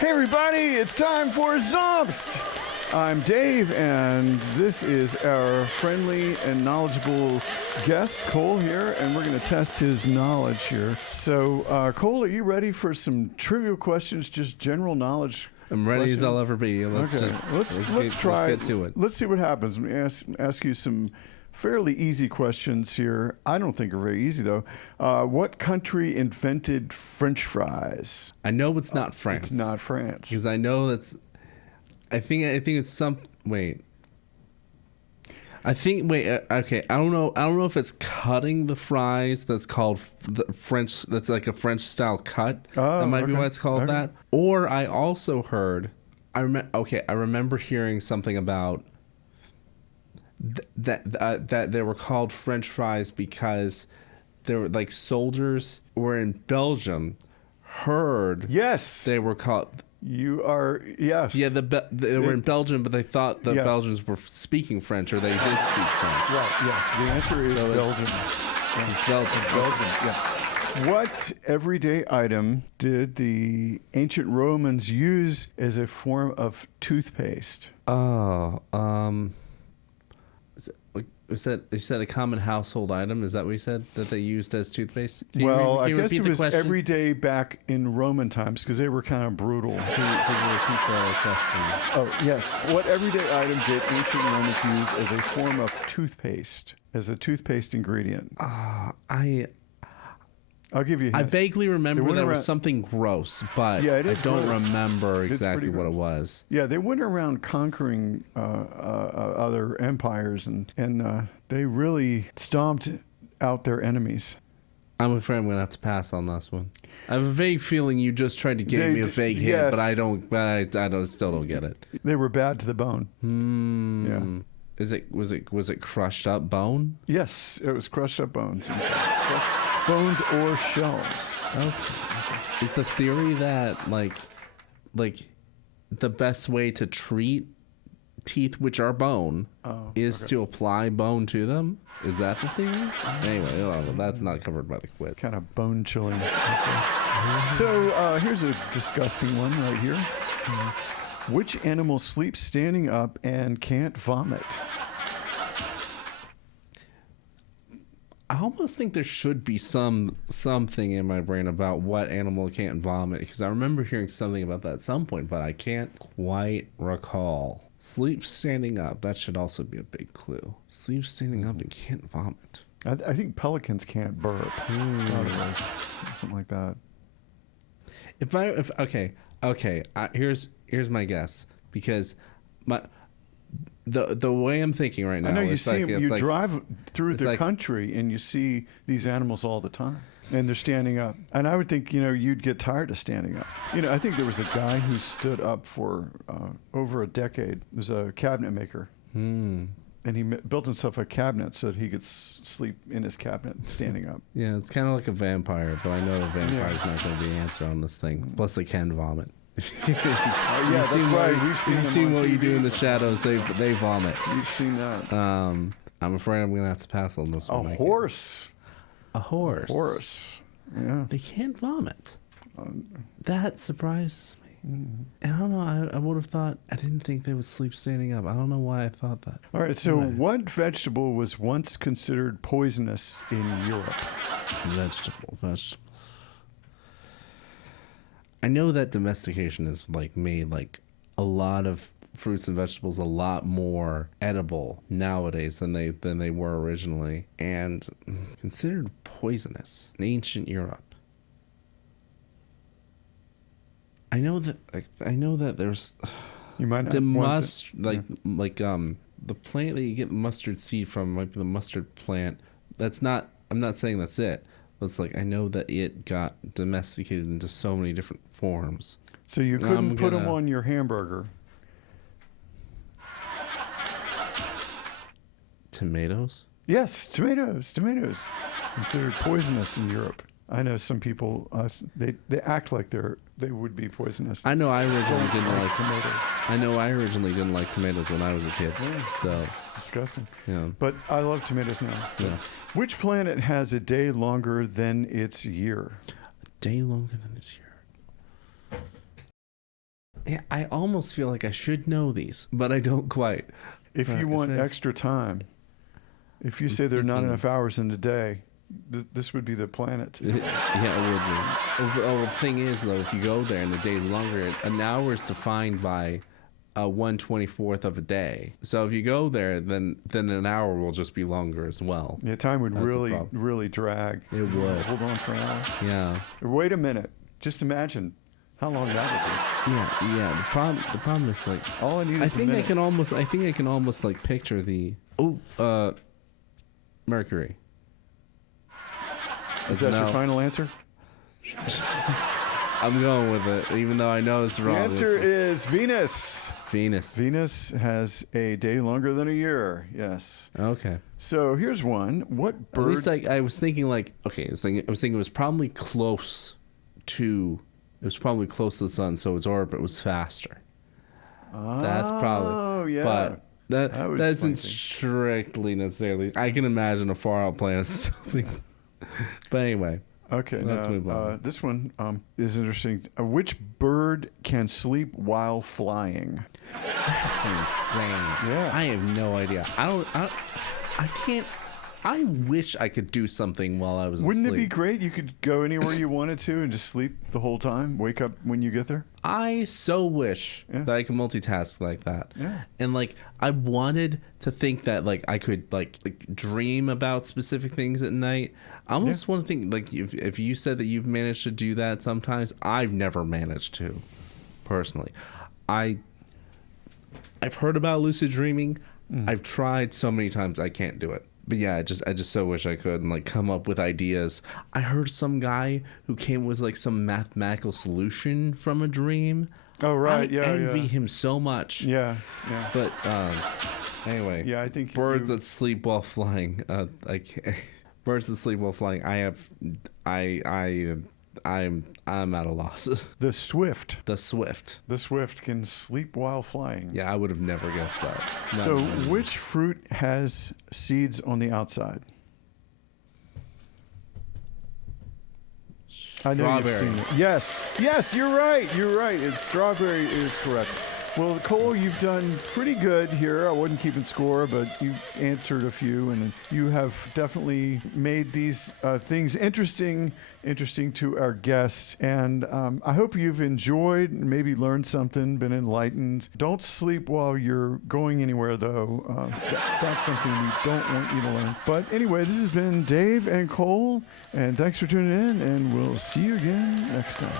Hey everybody, it's time for ZOMPSKT. I'm Dave, and this is our friendly and knowledgeable guest, Cole, here, and we're going to test his knowledge here. So, Cole, are you ready for some trivial questions, just general knowledge? I'm ready as I'll ever be. Let's try. Let's get to it. Let's see what happens. Let me ask you some fairly easy questions here. I don't think are very easy, though. What country invented French fries? I know it's not France. It's not France. Because I know that's... I think it's some... Wait. Okay. I don't know if it's cutting the fries that's called the French... That's like a French-style cut. Oh, that might be okay. why it's called that. Or I also heard... I remember hearing something about... that they were called French fries because they were like soldiers were in Belgium heard they were called they were in Belgium, but they thought the Belgians were speaking French, or they did speak French. Right, yes, the answer is Belgium. It's Belgium. Yeah. What everyday item did the ancient Romans use as a form of toothpaste? You said a common household item. Is that what you said, that they used as toothpaste? I guess it was every day back in Roman times because they were kind of brutal. Can you repeat the question? Oh, yes. What everyday item did ancient Romans use as a form of toothpaste, as a toothpaste ingredient? I'll give you a hint. I vaguely remember there was something gross, but I don't remember exactly what it was. Yeah, they went around conquering other empires, and they really stomped out their enemies. I'm afraid I'm going to have to pass on this one. I have a vague feeling you just tried to give me a vague hint, but I still don't get it. They were bad to the bone. Yeah. Was it crushed up bone? Yes, it was crushed up bones. Crushed bones or shells. Okay. Is the theory that like the best way to treat teeth which are bone is to apply bone to them? Is that the theory? Anyway, that's not covered by the quiz. Kind of bone chilling. So here's a disgusting one right here. Which animal sleeps standing up and can't vomit? I almost think there should be something in my brain about what animal can't vomit, because I remember hearing something about that at some point, but I can't quite recall. Sleep standing up, that should also be a big clue. Sleep standing up and can't vomit. I think pelicans can't burp. Something like that. Here's my guess, because the way I'm thinking right now. I know you see them. You drive through the country and you see these animals all the time, and they're standing up. And I would think you'd get tired of standing up. I think there was a guy who stood up for over a decade. He was a cabinet maker, and he built himself a cabinet so that he could sleep in his cabinet standing up. Yeah, it's kind of like a vampire, but I know a vampire's not going to be the answer on this thing. Plus, they can vomit. That's right. We've seen what you do in the shadows. They vomit. You've seen that. I'm afraid I'm gonna have to pass on this one. A horse. Yeah. They can't vomit. That surprises me. And I don't know. I would have thought. I didn't think they would sleep standing up. I don't know why I thought that. All right. So, what vegetable was once considered poisonous in Europe? Vegetable. I know that domestication has made a lot of fruits and vegetables a lot more edible nowadays than they were originally, and considered poisonous in ancient Europe. I know that there's you might the the plant that you get mustard seed from might be the mustard plant. I'm not saying that's it. It's I know that it got domesticated into so many different forms. So you couldn't put them on your hamburger. Tomatoes? Yes, tomatoes. Considered poisonous in Europe. I know some people, they act like they would be poisonous. I know I originally didn't like tomatoes. I know I originally didn't like tomatoes when I was a kid. Yeah, so it's disgusting. Yeah. But I love tomatoes now. Yeah. Which planet has a day longer than its year? A day longer than its year. I almost feel like I should know these, but I don't quite. If you want extra time, if you say there are not enough hours in the day, this would be the planet. Yeah, it would be. Oh, the thing is, though, if you go there and the day's longer, an hour is defined by 1/24th of a day. So if you go there, then an hour will just be longer as well. Yeah, time would really drag. It would. Hold on for an hour. Yeah. Wait a minute. Just imagine how long that would be. Yeah. The problem is like all I need is a minute. I think I can almost like picture the Mercury. Is that your final answer? I'm going with it, even though I know it's wrong. The answer is Venus. Venus has a day longer than a year. Yes. Okay. So here's one. What bird? At least I was thinking like, okay, I was thinking it was probably close to the sun, so its orbit was faster. That's probably. Oh yeah. But that isn't strictly necessarily. I can imagine a far out planet something. But anyway. Okay, let's move on. This one is interesting. Which bird can sleep while flying? That's insane. Yeah. I have no idea. I can't. I wish I could do something while I was Wouldn't asleep. it be great? You could go anywhere you wanted to and just sleep the whole time, wake up when you get there? I so wish that I could multitask like that. Yeah. And like I wanted to think that like I could like dream about specific things at night. I almost want to think like if you said that you've managed to do that sometimes, I've never managed to personally. I've heard about lucid dreaming. I've tried so many times I can't do it. But yeah, I just so wish I could and like come up with ideas. I heard some guy who came with like some mathematical solution from a dream. Oh right, I envy him so much. Yeah. But anyway, yeah, I think birds that sleep while flying. Birds that sleep while flying. I'm at a loss. The swift. The swift can sleep while flying. Yeah, I would have never guessed that. So, which fruit has seeds on the outside? Strawberry. I know you've seen it. Yes, you're right. Strawberry is correct. Well, Cole, you've done pretty good here. I wasn't keeping score, but you answered a few, and you have definitely made these things interesting to our guests. And I hope you've enjoyed, maybe learned something, been enlightened. Don't sleep while you're going anywhere, though. That's something we don't want you to learn. But anyway, this has been Dave and Cole, and thanks for tuning in, and we'll see you again next time.